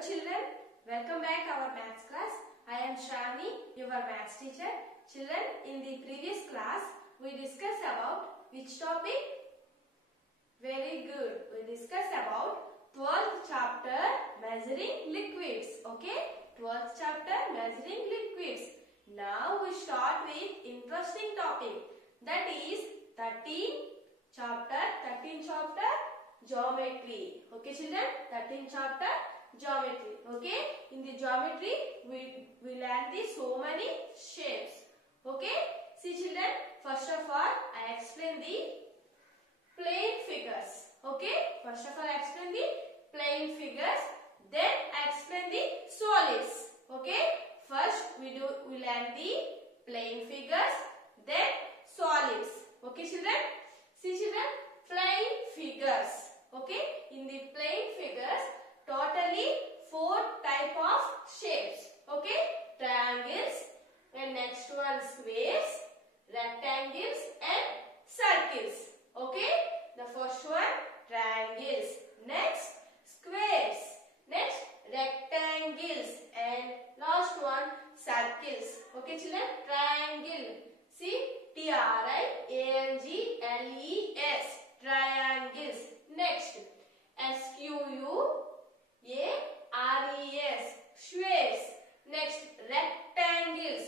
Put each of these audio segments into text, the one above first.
Hello children, welcome back our maths class. I am Shravani, your maths teacher. Children, in the previous class, we discussed about which topic? Very good. We discussed about 12th chapter measuring liquids. Okay? 12th chapter measuring liquids. Now we start with interesting topic. That is 13th chapter geometry. Okay children? 13th chapter geometry. Okay? In the geometry we learn the so many shapes. Okay? See children, first of all I explain the plane figures. Okay? First of all I explain the plane figures, then I explain the solids. Okay? First we learn the plane figures, then solids. Okay children? See children, plane figures. Okay? In the plane figures totally 4 type of shapes. Okay? Triangles, and next one squares, rectangles and circles. Okay? The first one triangles, next squares, next rectangles, and last one circles. Okay children? Triangle. See, Triangles, triangles. Next, Squares, squares. Next, rectangles,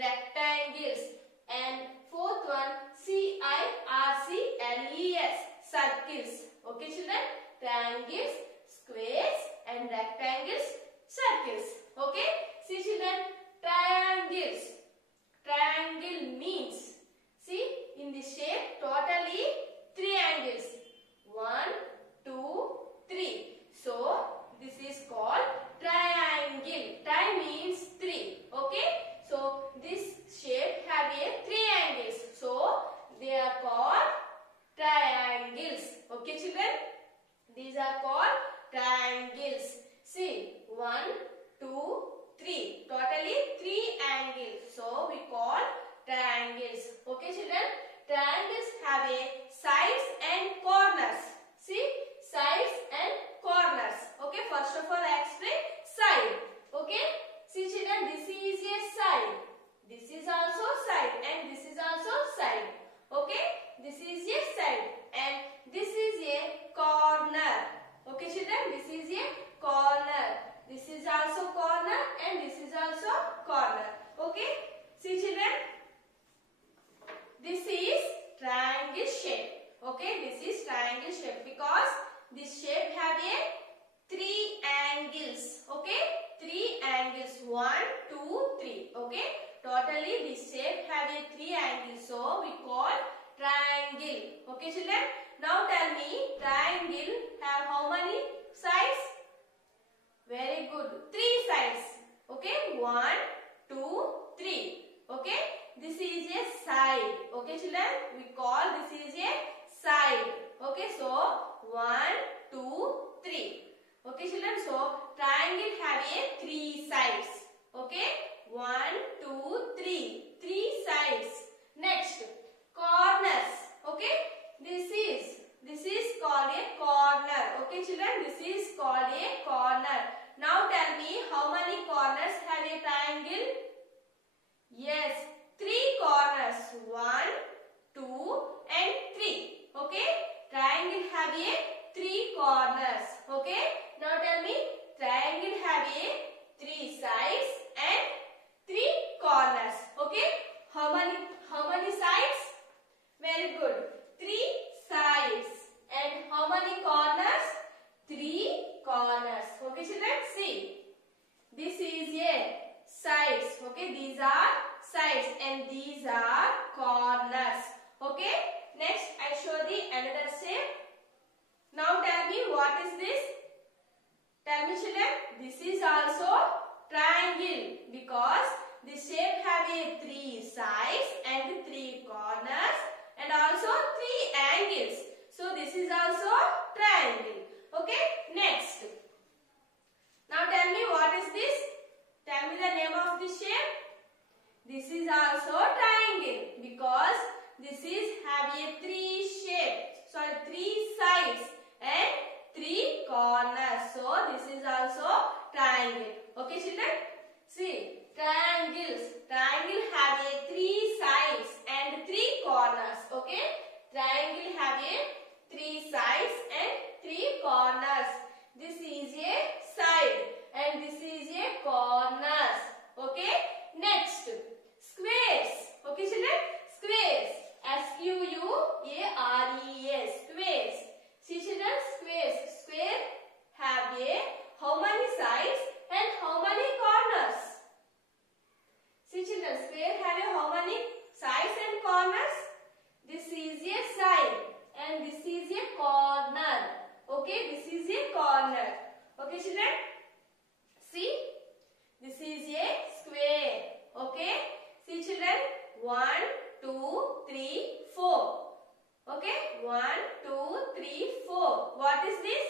Rectangles, rectangles. And fourth one, Circles, circles. Okay children? Triangles, squares and rectangles, circles. Okay? See children, triangles. Triangle means, see, in the shape totally 3 angles. 1, 2, 3. So this is called triangle. Tri means 3. Okay? So this shape have a 3 angles. So they are called triangles. Okay children? These are called triangles. See, 1, 2, 3. Totally 3 angles. So we call triangles. Okay children? Triangles have a sides and corners. See, sides and corners. Okay, first of all I explain side. Okay? See children, this is a side. This is also side and this is also side. Okay? This is a side and this is a corner. Okay children, this is a corner. This is also corner and this is also corner. Okay? See children, this is triangle shape. Okay? This is triangle shape because this shape have a 3 angles. Okay? 3 angles. 1, 2, 3. Okay? Totally this shape have a 3 angles. So we call triangle. Okay children? Now tell me, triangle have how many sides? Very good. 3 sides. Okay? 1, 2, 3. Okay? This is a side. Okay children? We call this is a side. Okay? So 1, 2, 3. Okay children? So triangle have a 3 sides. Okay? 1, 2, 3. 3 sides. Next, corners. Okay? This is called a corner. Okay children? This is called a corner. Now tell me how many corners have a triangle? Yes, 3 corners. 1, 2 and 3. Okay? Triangle have a 3 corners. Okay? Now tell me, triangle have a 3 sides and 3 corners. Okay? How many sides? Very good. 3 sides. And how many corners? 3 corners. Okay children? See. This is a sides. Okay? These are sides and these are corners. Okay? Next I show the another shape. Now tell me what is this? Tell me children. This is also triangle because this shape have a 3 sides and 3 corners and also 3 angles. So this is also triangle. Okay? Next. Now tell me what is this? Tell me the name of this shape. This is also triangle because this is have a 3 shape. Sorry, 3 sides triangle. Okay children, see triangles. Triangle have a 3 sides and 3 corners. Okay, triangle have a 3 sides and 3 corners. This is a side and this is a corners. Okay, next squares. Okay children, squares. S-Q-U-A-R-E-S, squares. See children, squares. Square have a how many sides and how many corners? See children, square have a how many sides and corners? This is a side and this is a corner. Okay, this is a corner. Okay children, see, this is a square. Okay, see children, 1, 2, 3, 4. Okay, 1, 2, 3, 4. What is this?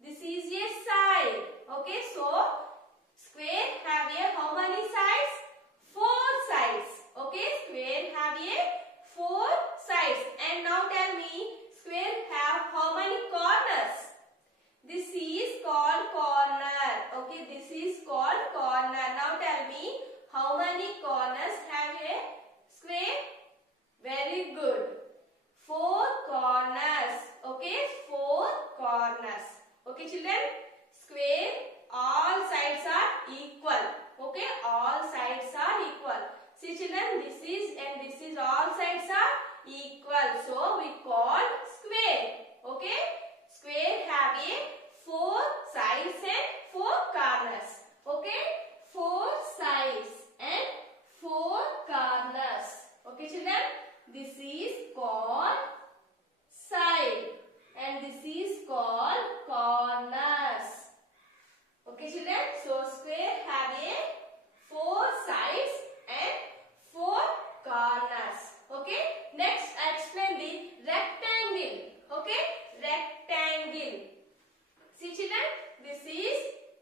This is a side. Okay, so square have a how many sides? 4 sides. Okay, square have a 4 sides. And now tell me, square have how many corners? This is called corner. Okay, this is called corner. Now tell me, how many corners have a square? Very good. 4 corners. Okay, 4 corners. Okay children, square all sides are equal. Okay, all sides are equal. See children, this is and this is all sides are equal. So we call square. Okay, square have a 4 sides and 4 corners. Okay, 4 sides and 4 corners. Okay children, this is called side and this is called corners. Okay children, so square have a 4 sides and 4 corners. Okay, next I explain the rectangle. Okay, rectangle. See children, this is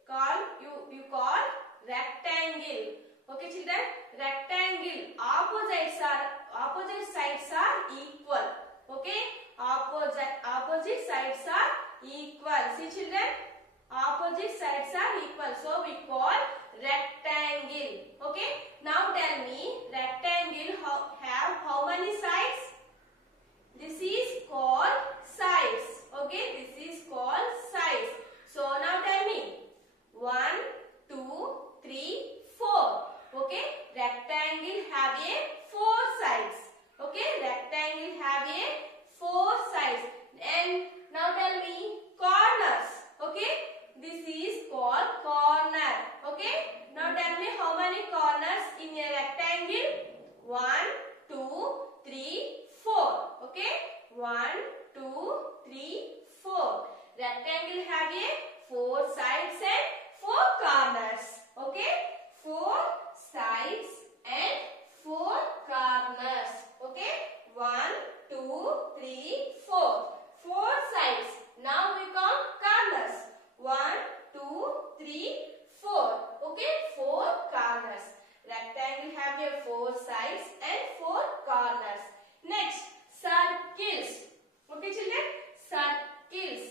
called you call rectangle. Okay children, rectangle opposite sides are equal. Okay, opposite sides are equal. See children, opposite sides are equal. So we call rectangle. Okay, now tell me, rectangle have how many sides? This is called sides. Okay, this is called sides. So now tell me, 1, 2, 3, 4. Okay, rectangle have a 4 sides. Okay, rectangle have a 4 sides. And now tell me, corners. Okay, this is called corner. Okay, now tell me how many corners in a rectangle? 1, 2, 3, 4. Okay, 1, 2, 3, 4. Rectangle have a 4 sides and 4 corners. Okay, 4 sides and 4 corners. Okay, 1, 2, 3, 4. 4 sides. Now we count corners. 1, 2, 3, 4. Okay, 4 corners. Rectangle have a 4 sides and 4 corners. Next, circles. Okay children, circles.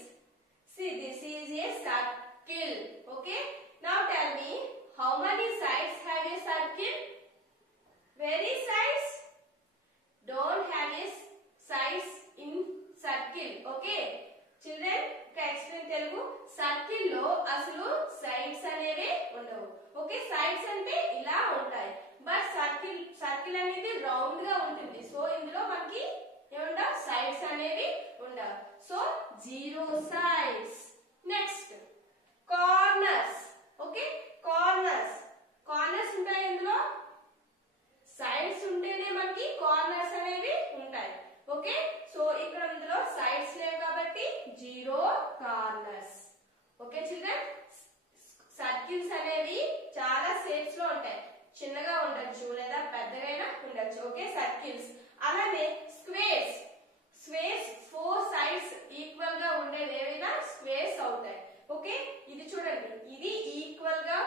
See, this is a circle. Okay, now tell me, how many sides have a circle? Very sides? Don't have a sides in circle. Okay children, explain Telugu. Circle lo asalu sides అనేవి ఉండవు. Okay, sides అంటే ఇలా ఉంటాయి. But circle అనేది round గా ఉంటుంది. So ఇందులో మనకి ఏముండవు, సైడ్స్ అనేవి ఉండవు. So 0 sides. Next corners. Okay, corners ఉంటాయి. ఇందులో సైడ్స్ ఉంటేనే మనకి కార్నర్స్ అనేవి ఉంటాయి. ఓకే, సో ఇక్కడ ఇందులో సైడ్స్ లేవు కాబట్టి 0 కార్నర్స్. ఓకే చిల్డ్రన్, సర్కిల్స్ అనేవి చాలా షేప్స్ లో ఉంటాయి. చిన్నగా ఉండొచ్చు లేదా పెద్దగా ఉండొచ్చు. Okay, circles. అలానే స్క్వేర్స్ 4 సైడ్స్ ఈక్వల్ గా ఉండేవి ఏవైనా స్క్వేర్స్ అవుతాయి. ఓకే, ఇది చూడండి, ఇది ఈక్వల్ గా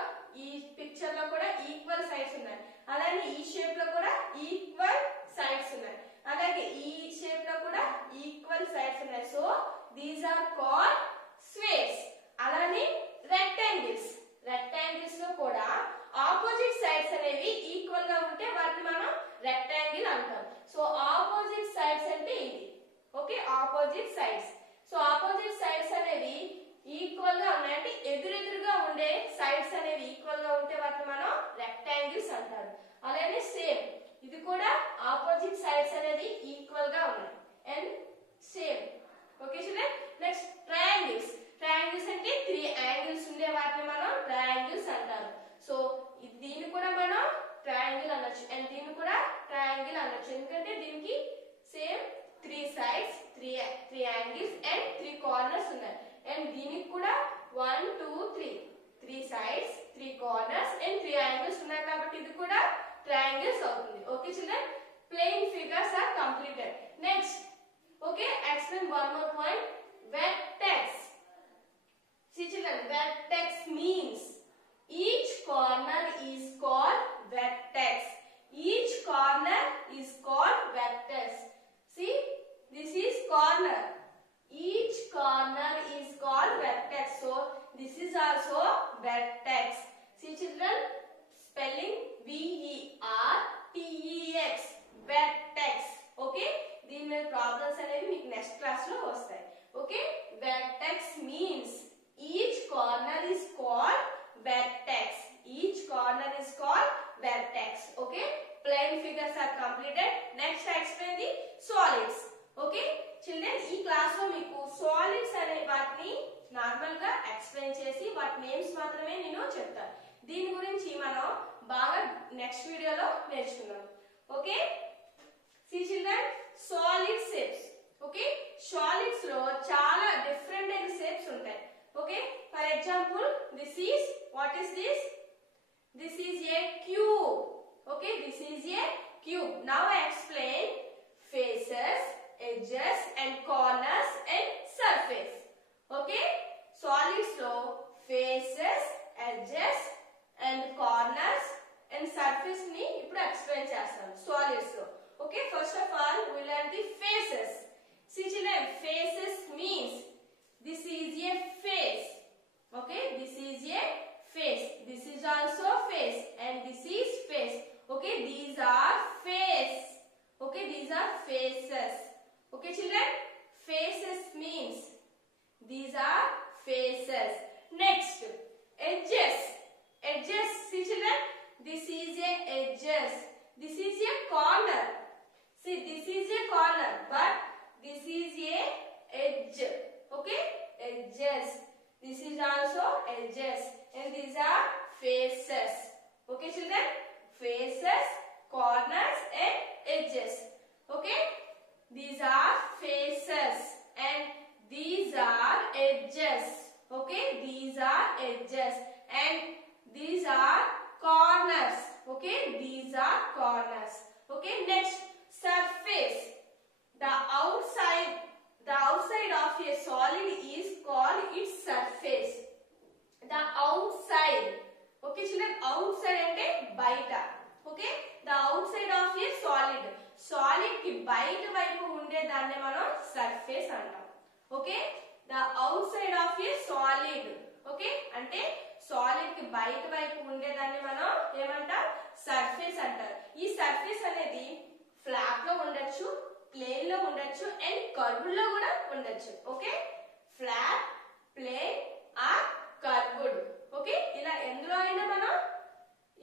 ఈ పిక్చర్ లో కూడా ఈక్వల్ సైడ్స్ ఉన్నాయి. అలానే ఈ షేప్ లో కూడా ఈక్వల్ సైడ్స్ ఉన్నాయి. అలాగే ఈ షేప్ లో కూడా ఈక్వల్ సైడ్స్ ఉన్నాయి. So these are called squares. అలానే rectangles opposite sides. So opposite sides అనేవి ఈక్వల్ గా ఉన్నాయి, అంటే ఎదురెదురుగా ఉండే సైడ్స్ అనేవి ఈక్వల్ గా ఉంటే వాటిని మనం రెక్టాంగిల్స్ అంటారు. అలానే సేమ్ ఇది కూడా ఆపోజిట్ సైడ్స్ అనేది ఈక్వల్ గా ఉన్నాయి and same. Okay children, next triangles. Triangles అంటే 3 యాంగిల్స్ ఉండే వాటిని మనం ట్రయాంగిల్స్ అంటారు. సో దీన్ని కూడా మనం ట్రయాంగిల్ అనొచ్చు అండ్ దీన్ని కూడా ట్రయాంగిల్ అనొచ్చు, ఎందుకంటే దీనికి same 3 sides, 3 angles and 3 corners ఉన్నాయి. అండ్ దీనికి కూడా 1 2 3 sides, 3 కార్నర్స్ అండ్ 3 యాంగిల్స్ ఉన్నాయి కాబట్టి ఇది కూడా ట్రయాంగిల్స్ అవుతుంది. Okay children, plane figures are completed. Next okay, explain one more point. Vertex. See children, vertex means each corner is called vertex. Each corner is called vertex. See, this is corner. Each corner is called vertex. So this is also vertex. See children, spelling VERTEX, vertex. Okay, దీని మీద problems అనేవి మీకు next class లో వస్తాయి. Okay, vertex means each corner is called vertex. Each corner is called vertex. Okay, plane figures are completed. Next explain the solids. Okay children, ఈ class లో మీకు solids అనే వాటిని నార్మల్ గా ఎక్స్ప్లెయిన్ చేసి వాటి నేమ్స్ మాత్రమే నేను చెప్తాను. దీని గురించి మనం బాగా నెక్స్ట్ వీడియోలో నేర్చుకుందాం. Okay, see children, solid shapes. Okay, solids లో చాలా డిఫరెంట్ అయిన షేప్స్ ఉంటాయి. Okay, for example this is, what is this? This is a cube. Okay, this is a cube. Now I explain faces, edges and corners and surface. Okay, solids lo faces, edges and corners and surface ni ippudu explain chestanu solids lo. Okay, first of all we learn the faces. See children, faces means this is a face. Okay, this is a face, this is also face and this is face. Okay, these are face. Okay, these are faces. Okay children, faces means these are faces. Next, edges. Edges, see children, this is a edges, this is a corner. See, this is a corner but this is a edge. Okay, edges, this is also edges and these are faces. Okay children, faces, corners and edges. Okay, these are faces and these are edges. Okay, these are edges and these are corners. Okay, these are corners. Okay, next, surface. The outside of a solid is called its surface. The outside. Okay children, outside ante baita. Okay, the outside of a solid. Solid ki baita vaipu unde danne manam surface antam. Okay, the outside of a solid. Okay, ante solid ki baita vaipu unde danne manam emantam surface antaru. Ee surface anedi flat lo undachu, plane lo undachu and curved lo kuda undachu. Okay, flat, plane or curved. Okay, ila endulo aina manam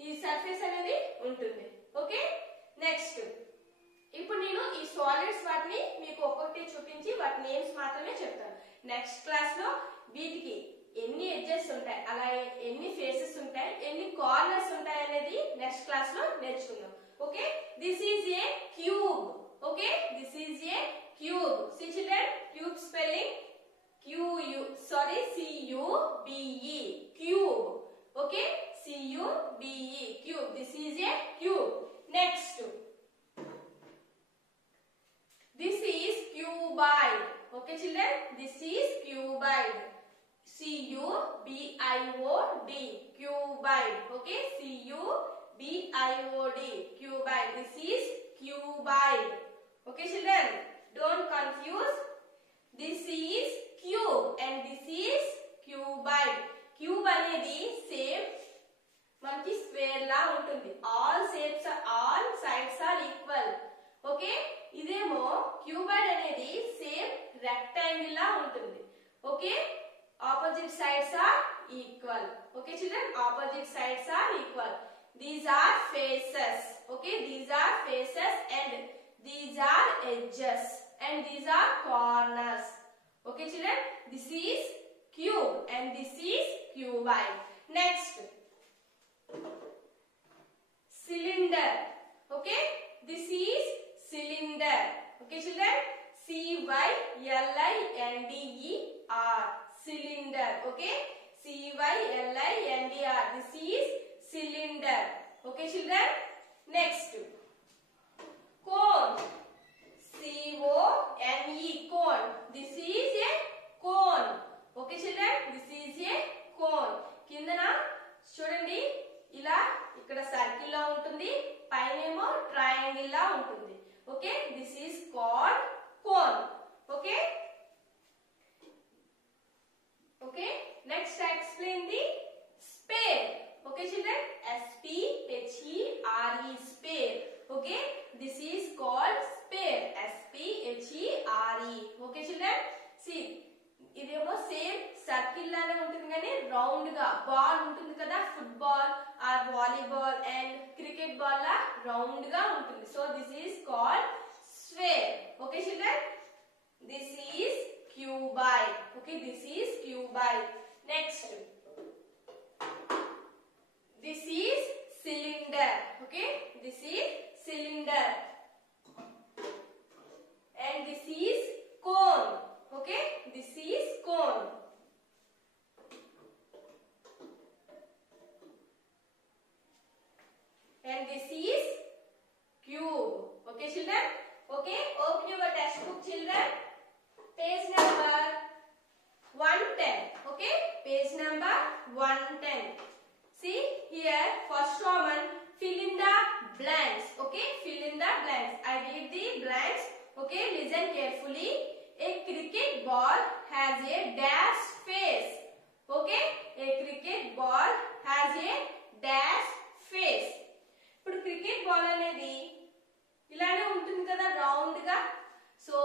ee surface anedi untundi. Okay, next, ఇప్పుడు నేను ఈ solids వాటిని మీకు ఒక్కొక్కటి చూపించి వాటి names మాత్రమే చెప్తాను. నెక్స్ట్ క్లాస్ లో వీటికి ఎన్ని ఎడ్జెస్ ఉంటాయి, అలాగే ఎన్ని ఫేసెస్ ఉంటాయి, ఎన్ని కార్నర్స్ ఉంటాయి అనేది నెక్స్ట్ క్లాస్ లో నేర్చుకుందాం. Okay, this is a cube. Okay, this is a cube. See children, cube spelling CUBE, cube. Okay, CUBE, cube. This is a cube. Next, this is cuboid. Okay children, this is cuboid. CUBIOD, cuboid. Okay, CUBIOD, cuboid. This is cuboid. Okay children, don't confuse. This is cube and this is cuboid. Cube అనేది same మనకి square law ఉంటుంది. All sides are equal. Okay, ఇదేమో cuboid అనేది same rectangle లా ఉంటుంది. Okay, opposite sides are equal. Okay children, opposite sides are equal. These are faces. Okay, these are faces and these are edges and these are corners. Okay children, this is cube and this is cuboid. Next, cylinder. Okay, this is cylinder. Okay children, cylinder, cylinder. Okay, cylinder, this is cylinder. Okay children, next, cone. C-O-N-E, cone. This is a cone. Okay children, this is a cone. కిందన చూడండి, ఇలా ఇక్కడ circle లా ఉంటుంది, పైనేమో triangle లా ఉంటుంది. Okay, this is called cone. Okay, okay, next I explain the sphere. Okay children, S-P-H-E-R-E, sphere. Okay, this is called sphere, S-P-H-E-R-E. Okay children, see, ఇదేమో same circle లానే ఉంటుంది కానీ రౌండ్ గా బాల్ ఉంటుంది కదా, football or volleyball and cricket ball లా round గా ఉంటుంది. So this is called sphere. Okay children, this is cuboid. Okay, this is cuboid. Next, this is cylinder. Okay, this is cylinder and this is cone. Okay, this is cone. And this is cube. Okay children, okay, open your textbook children, page number 110. Okay, page number 110. See here, first Roman, fill in the blanks. Okay, fill in the blanks. I read the blanks. Okay, listen carefully. A cricket ball has a dash face. Okay, a cricket ball has a dash face. ఇప్పుడు cricket ball అనేది ఇలానే ఉంటుంది కదా, round గా. So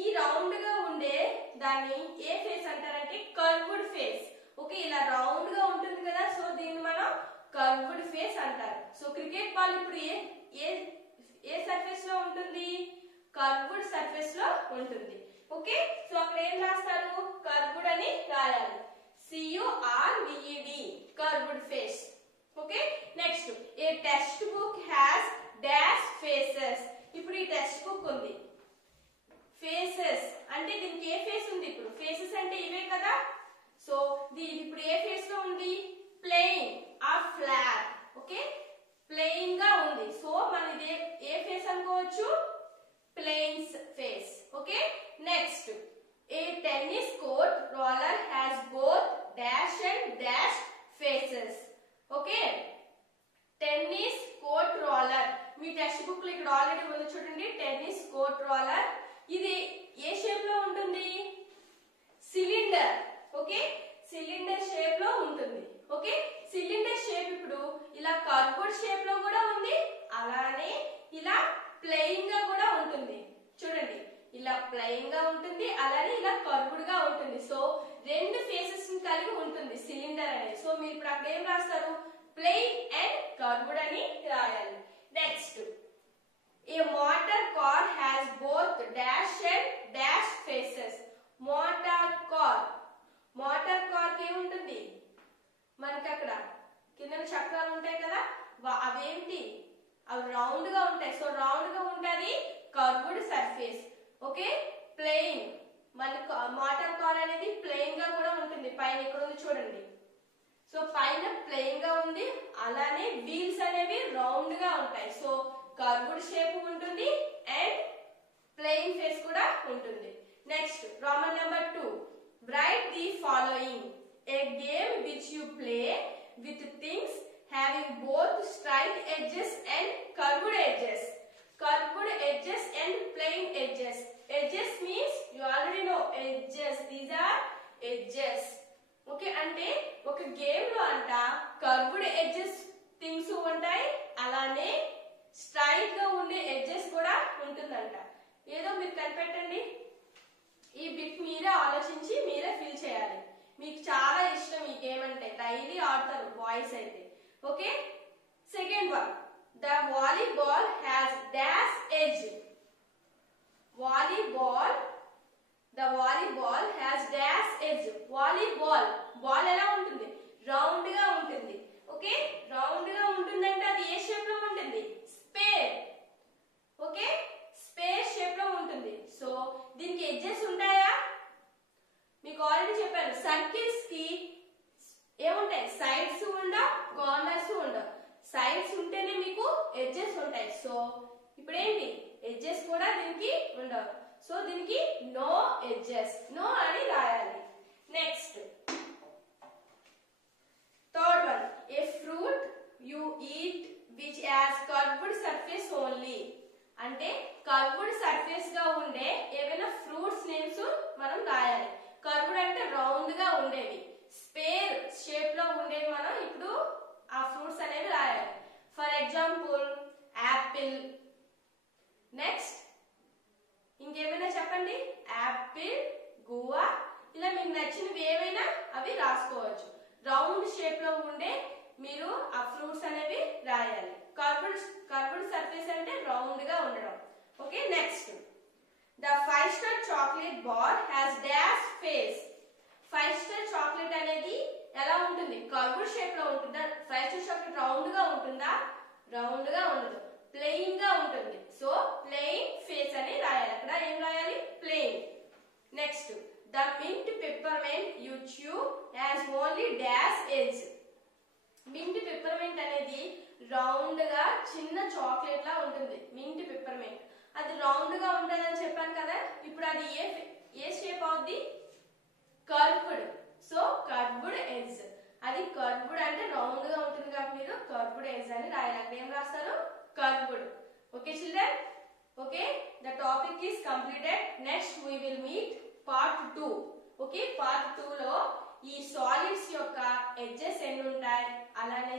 ఈ round గా ఉండే దాన్ని ఏ ఫేస్ అంటారంటే కర్వ్డ్ ఫేస్. ఓకే, ఇలా రౌండ్ గా ఉంటుంది కదా, సో దీన్ని మనం కర్వ్డ్ ఫేస్ అంటారు. సో క్రికెట్ బాల్ ఇప్పుడు ఏ సర్ఫేస్ లో ఉంటుంది? కర్వ్డ్ సర్ఫేస్ లో ఉంటుంది. ఓకే, సో అక్కడ ఏం రాస్తారు? కర్వ్డ్ అని రాయాలి. CURVED, curved face. Okay, next, A text book has dash faces. ఇప్పుడు ఈ టెక్స్ట్ బుక్ ఉంది, ఫేసెస్ అంటే దీనికి ఏ ఫేస్ ఉంది? ఇప్పుడు ఫేసెస్ అంటే ఇవే కదా. సో దీని ఇప్పుడు ఏ ఫేస్ లో ఉంది? Plain or flat. Okay, plain గా ఉంది. సో మనం ఇది ఏ ఫేస్ అనుకోవచ్చు? Plain face. Okay, next, a tennis court roller has both dash and dash faces. Okay, tennis court roller మీ టెక్స్ట్ బుక్ లో ఇక్కడ ఆల్రెడీ ఉంది చూడండి, టెన్నిస్ కోర్ట్ రోలర్. ఇది ఏ షేప్ లో ఉంటుంది? సిలిండర్. ఓకే, సిలిండర్ షేప్ లో ఉంటుంది. ఓకే, సిలిండర్ షేప్ ఇప్పుడు ఇలా కర్వ్డ్ షేప్ లో కూడా ఉంది, అలానే ఇలా ప్లెయిన్ గా కూడా ఉంటుంది. చూడండి, ఇలా ప్లెయిన్ గా ఉంటుంది, అలానే ఇలా కర్వ్డ్ గా ఉంటుంది. సో రెండు ఫేసెస్ ని కలిగి ఉంటుంది సిలిండర్ అనేది. సో మీరు ఇప్పుడు అక్కడ ఏం రాస్తారు? ప్లెయిన్ అండ్ కర్వ్డ్ అని రాయాలి. Next, A motor car has both dash and dash faces. Motor car, motor car కి ఏముంటుంది? మనకి అక్కడ కింద చక్రాలు ఉంటాయి కదా, అవేంటి? అవి రౌండ్ గా ఉంటాయి. సో రౌండ్ గా ఉంటది కర్వ్డ్ సర్ఫేస్. ఓకే, ప్లెయిన్, మనకు మోటార్ కార్ అనేది ప్లెయిన్ గా కూడా ఉంటుంది. పైన ఇక్కడ ఉంది చూడండి, సో పైన ప్లెయిన్ గా ఉంది, అలానే వీల్స్ అనేవి రౌండ్ గా ఉంటాయి. సో కర్వ్డ్ షేప్ ఉంటుంది అండ్ ప్లెయిన్ ఫేస్ కూడా ఉంటుంది. Next, Roman number 2, write the following. A game which you play with things having both straight edges and curved edges. Curved edges and plain edges. Edges means you already know edges. These are edges. Okay, అంటే ఒక game లో అంట curved edges things ఉంటాయి, అలానే straight గా ఉండే edges కూడా ఉంటుందంట. ఏదో మీరు కనిపెట్టండి. ఈ బిట్ మీరే ఆలోచించి మీరే ఫిల్ చేయాలి. మీకు చాలా ఇష్టం ఈ గేమ్ అంటే, డైలీ ఆడతారు బాయ్స్ అయితే. Okay, second one, the volleyball has dash edge. The volleyball has dash edge. Volleyball ball ఎలా ఉంటుంది? రౌండ్ గా ఉంటుంది. ఓకే, రౌండ్ గా ఉంటుందంటే అది ఏ షేప్ లో ఉంటుంది? స్పేర్. ఓకే, స్పేర్ షేప్ లో ఉంటుంది. సో దీనికి ఎడ్జెస్ ఉంటాయా? మీకు ఆల్రెడీ చెప్పాను, సర్కిల్స్ కి ఏముంటాయి? సైడ్స్ ఉండవు, కార్నర్స్ ఉండవు. సైడ్స్ ఉంటేనే మీకు ఎడ్జెస్ ఉంటాయి. సో ఇప్పుడు ఏంటి? ఎడ్జెస్ కూడా దీనికి ఉండవు. సో దీనికి నో ఎడ్జెస్, నో అని రాయాలి. Next third one, A fruit you eat which has curved surface only. అంటే కర్వ్డ్ సర్ఫేస్ గా ఉండే ఏవైనా ఫ్రూట్స్ నేమ్స్ మనం రాయాలి. కర్వ్డ్ అంటే రౌండ్ గా ఉండేవి, స్పేర్ షేప్ లో ఉండేవి మనం ఇప్పుడు ఆ ఫ్రూట్స్ అనేవి రాయాలి. For example Apple. నెక్స్ట్ ఇంకేమైనా చెప్పండి. యాపిల్, గువా, ఇలా మీకు నచ్చినవి ఏవైనా అవి రాసుకోవచ్చు. రౌండ్ షేప్ లో ఉండే మీరు ఆ ఫ్రూట్స్ అనేవి రాయాలి. కర్వ్డ్ సర్ఫేస్ అంటే రౌండ్ గా ఉండడం. Okay, next, the 5 star chocolate bar has dash face. 5 star chocolate అనేది ఎలా ఉంటుంది? కర్వ్డ్ షేప్ లో ఉంటుందా? 5 స్టార్ చాక్లెట్ రౌండ్ గా ఉంటుందా? రౌండ్ గా ఉండదు, ప్లెయిన్ గా ఉంటుంది. సో ప్లెయిన్ ఫేస్ అని రాయాలి. అక్కడ ఏం రాయాలి? Plain. Next, the mint peppermint you chew has only dash edge. Mint peppermint అనేది రౌండ్ గా చిన్న చాక్లెట్ లా ఉంటుంది. మింట్ పెప్పర్మెంట్ అది రౌండ్ గా ఉంటుందని చెప్పాను కదా. ఇప్పుడు అది ఏ షేప్ అవుద్ది? కర్వ్డ్. So curved edge. అది కర్వ్డ్ అంటే రౌండ్ గా ఉంటుంది కాబట్టి మీరు కర్వ్డ్ ఎడ్జ్ అని రాయాలి. అక్కడ ఏం రాస్తారు? Curved. Okay children, okay, the topic is completed. Next we will meet part 2. Okay, part 2 లో ఈ సాలిడ్స్ యొక్క ఎడ్జెస్ ఎన్ని ఉంటాయి, అలానే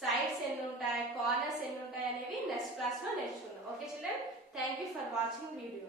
సైడ్స్ ఎన్ని ఉంటాయి, కార్నర్స్ ఎన్ని ఉంటాయి అనేవి నెక్స్ట్ క్లాస్ లో నేర్చుకుందాం. Okay children, thank you for watching video.